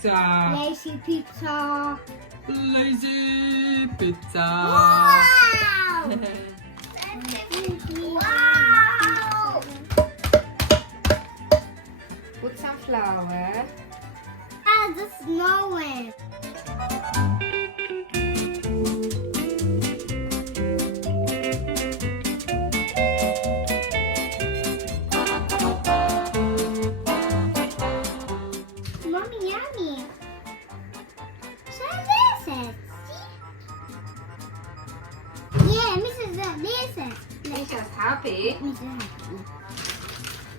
pizza. Lazy pizza. Lazy pizza. Wow! Wow! Put some flour. Ah, the snowing. Mommy, yummy. So this is. Yeah, Mrs. This is. Misha's happy. Mrs.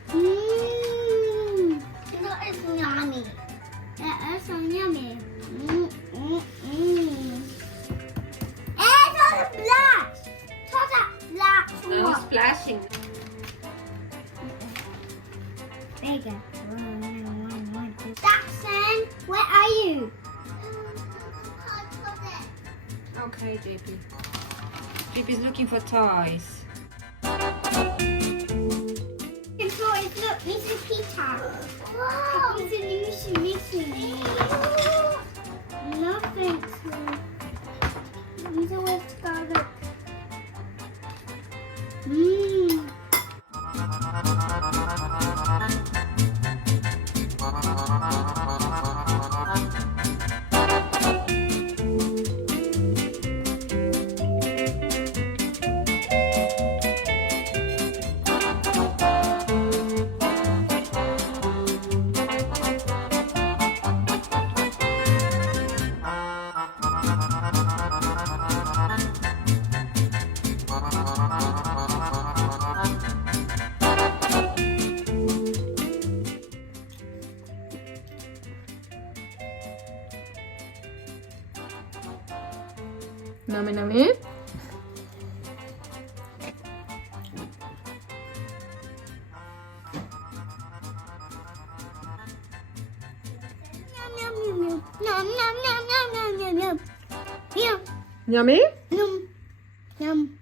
Mmm. That is yummy. That is so yummy. It's all black. Total black. No splashing. Bigger. Jackson, where are you? Okay, JP. JP's looking for toys. Look, Mr. Peter. Wow. Missing. Nothing. Mr. West Garlic. Mmm. Nami. Yum. Yummy? Yum. Yum.